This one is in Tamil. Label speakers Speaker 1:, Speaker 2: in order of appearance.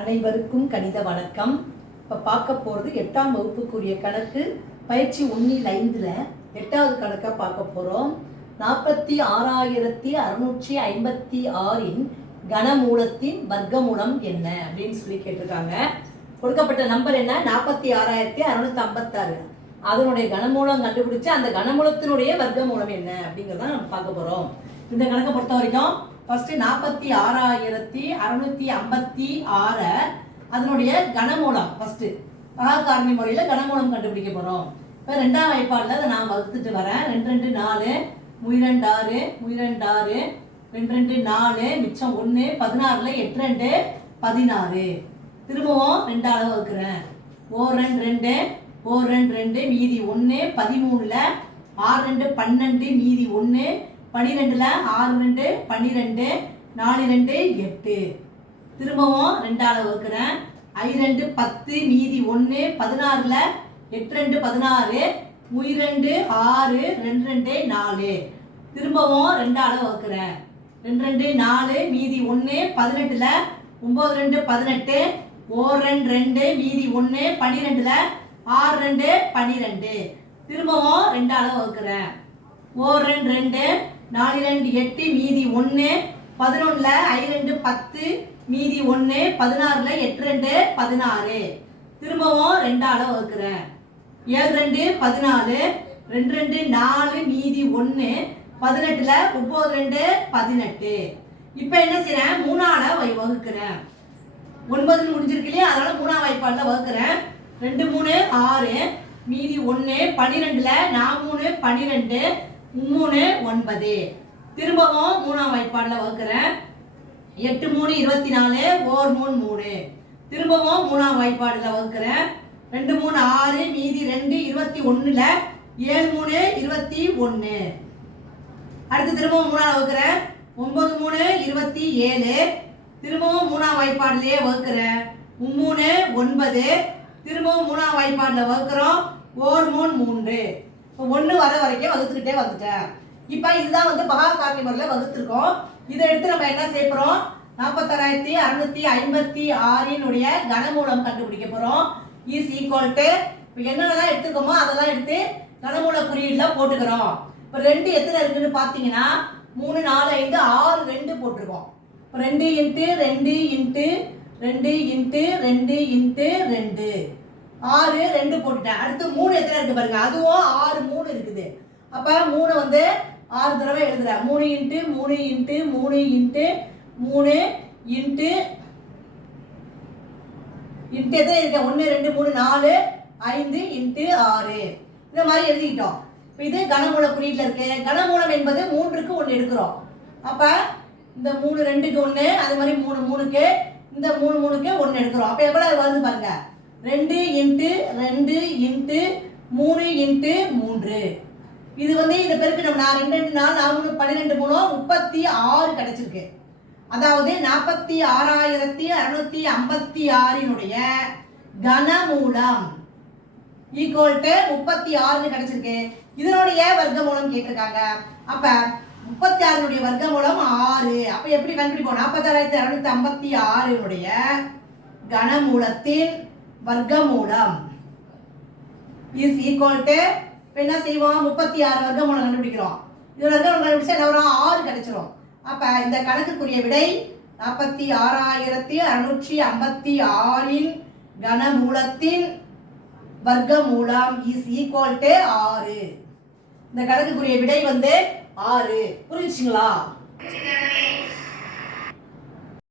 Speaker 1: அனைவருக்கும் கணித வணக்கம். இப்போ பார்க்க போகிறது எட்டாம் வகுப்புக்குரிய கணக்கு. பயிற்சி ஒன்றில் ஐந்தில் எட்டாவது கணக்காக பார்க்க போகிறோம் நாற்பத்தி ஆறாயிரத்தி அறுநூற்றி ஐம்பத்தி ஆறின் கனமூலத்தின் வர்க்கமூலம் என்ன அப்படின்னு சொல்லி கேட்டிருக்காங்க. கொடுக்கப்பட்ட நம்பர் என்ன? நாற்பத்தி ஆறாயிரத்தி அறுநூத்தி ஐம்பத்தாறு. அதனுடைய கனமூலம் கண்டுபிடிச்சு அந்த கனமூலத்தினுடைய வர்க்கமூலம் என்ன அப்படிங்கிறத நம்ம பார்க்க போகிறோம் இந்த கணக்கை பொறுத்த வரைக்கும் ஃபர்ஸ்ட் நாற்பத்தி ஆறாயிரத்தி அறுநூத்தி ஐம்பத்தி ஆறை அதனுடைய கனமூலம். ஃபர்ஸ்ட் மகாகாரணி முறையில் கனமூலம் கண்டுபிடிக்க போகிறோம் இப்போ ரெண்டாம் வாய்ப்பாடில் அதை நான் வகுத்துட்டு வரேன். ரெண்டு ரெண்டு நாலு முயரெண்டு ஆறு ஆறு ரெண்டு ரெண்டு நாலு மிச்சம் ஒன்று பதினாறில் எட்டு ரெண்டு பதினாறு. திரும்பவும் ரெண்டு அளவு வைக்கிறேன் ஓர் ரெண்டு ரெண்டு ஓர் ரெண்டு ரெண்டு மீதி ஒன்று பதிமூணில் ஆறு ரெண்டு பன்னெண்டு மீதி ஒன்று பன்னிரெண்டில் ஆறு ரெண்டு பன்னிரெண்டு நாலு ரெண்டு எட்டு. திரும்பவும் ரெண்டு வகுக்கிறேன். ஐ ரெண்டு பத்து மீதி ஒன்று பதினாறில் எட்டு ரெண்டு பதினாறு. உயிரெண்டு ஆறு ரெண்டு ரெண்டு நாலு. திரும்பவும் ரெண்டு வகுக்கிறேன். ரெண்டு ரெண்டு நாலு மீதி ஒன்று பதினெட்டில் ஒம்பது ரெண்டு பதினெட்டு. ஓர் ரெண்டு ரெண்டு மீதி ஒன்று பன்னிரெண்டில் ஆறு ரெண்டு பன்னிரெண்டு திரும்பவும் ரெண்டு வகுக்கிறேன். ஓர் ரெண்டு ரெண்டு நாலு ரெண்டு எட்டு மீதி ஒன்று பதினொன்றில் ஐ ரெண்டு பத்து மீதி ஒன்று பதினாறில் எட்டு ரெண்டு பதினாறு. திரும்பவும் ரெண்டு வகுக்கிறேன். ஏழு ரெண்டு பதினாலு ரெண்டு ரெண்டு நாலு மீதி ஒன்று பதினெட்டில் ஒம்பது ரெண்டு பதினெட்டு. இப்போ என்ன செய்கிறேன் மூணால் வை வகுக்கிறேன். ஒன்பதுன்னு முடிஞ்சிருக்கு இல்லையா? அதனால் மூணாம் வாய்ப்பாடில் வகுக்கிறேன். ரெண்டு மூணு ஆறு மீதி ஒன்று பன்னிரெண்டில் நான் மூணு பன்னிரெண்டு மூணு ஒன்பது. திரும்பவும் மூணாம் வாய்ப்பாடில் வகுக்கிறேன். எட்டு மூணு இருபத்தி நாலு ஓர் மூணு மூணு. திரும்பவும் மூணாம் வாய்ப்பாடில் வகுக்கிறேன். ரெண்டு மூணு ஆறு மீதி ரெண்டு இருபத்தி ஒன்றில் ஏழு மூணு இருபத்தி ஒன்று அடுத்து திரும்பவும் மூணாவது வகுக்கிறேன். ஒன்பது மூணு இருபத்தி ஏழு. திரும்பவும் மூணாம் வாய்ப்பாடுலயே வகுக்கிறேன். மூணு ஒன்பது. திரும்பவும் மூணாம் வாய்ப்பாடில் வகுக்கிறோம். ஓர் மூணு மூன்று. இப்போ ஒன்று வர வரைக்கும் வகுத்துக்கிட்டே வந்துட்டேன். இப்போ இதுதான் வந்து மகா காரணி முறையில் வகுத்துருக்கோம். இதை எடுத்து நம்ம என்ன செய்ய போகிறோம் நாற்பத்தாறாயிரத்தி அறுநூத்தி ஐம்பத்தி ஆறினுடைய கனமூலம் கண்டுபிடிக்க போகிறோம் இஸ் ஈக்குவல் டு இப்போ என்னென்னலாம் எடுத்துக்கோமோ அதெல்லாம் எடுத்து கனமூல குறியீடில் போட்டுக்கிறோம். இப்போ ரெண்டு எத்தனை இருக்குன்னு பார்த்தீங்கன்னா மூணு நாலு ஐந்து ஆறு ரெண்டு போட்டிருக்கோம். இப்போ ரெண்டு இன்ட்டு ரெண்டு இன்ட்டு ரெண்டு இன்ட்டு ரெண்டு இன்ட்டு ரெண்டு. ஆறு ரெண்டு போட்டுட்டேன். அடுத்து மூணு எத்தனை இருக்கு பாருங்க. அதுவும் ஆறு மூணு இருக்குது. அப்போ மூணு வந்து ஆறு தடவை எழுதுறேன். மூணு இன்ட்டு மூணு இன்ட்டு மூணு இன்ட்டு மூணு இன்ட்டு இன்ட்டு எத்தனை இருக்கேன்? ஒன்று ரெண்டு மூணு நாலு ஐந்து இன்ட்டு ஆறு. இந்த மாதிரி எழுதிக்கிட்டோம். இப்போ இது கனமூல குறியீட்டில் இருக்கு. கனமூலம் என்பது மூன்றுக்கு ஒன்று எடுக்கிறோம். அப்போ இந்த மூணு ரெண்டுக்கு ஒன்று அது மாதிரி மூணு மூணுக்கு இந்த மூணு மூணுக்கு ஒன்று எடுக்கிறோம். அப்போ எவ்வளோ வருது பாருங்க? ரெண்டு இன்ட்டு ரெண்டு இன்ட்டு மூணு இன்ட்டு மூன்று. இது வந்து இதை பெருக்கு நம்ம நான் ரெண்டு ரெண்டு நாலு நாலு மூணு பன்னிரெண்டு மூணு முப்பத்தி ஆறு கிடைச்சிருக்கு. அதாவது நாற்பத்தி ஆறாயிரத்தி அறுநூத்தி ஐம்பத்தி ஆறினுடைய கனமூலம் ஈக்குவல் டு முப்பத்தி ஆறுன்னு கிடைச்சிருக்கு. இதனுடைய வர்க்கமூலம் கேட்டிருக்காங்க. அப்ப முப்பத்தி ஆறுனுடைய வர்க்கமூலம் ஆறு. அப்ப எப்படி கண்டுபிடிப்போம்? நாற்பத்தாறாயிரத்தி அறுநூத்தி ஐம்பத்தி ஆறினுடைய கனமூலத்தின் வர்க்கமூலம். இஸ் ஈக்குவல் டு என்ன செய்வோம்? முப்பத்தி ஆறு வர்க்கமூலம் கண்டுபிடிக்கிறோம். இது வர்க்கமூலம் கண்டுபிடிச்சா என்ன வரும்? ஆறு கிடைச்சிரும். அப்ப இந்த கணக்குக்குரிய விடை நாற்பத்தி ஆறாயிரத்தி அறுநூற்றி ஐம்பத்தி ஆறின் கனமூலத்தின் வர்க்கமூலம். இஸ் ஈக்குவல் டு ஆறு. இந்த கணக்குக்குரிய விடை வந்து ஆறு. புரிஞ்சுங்களா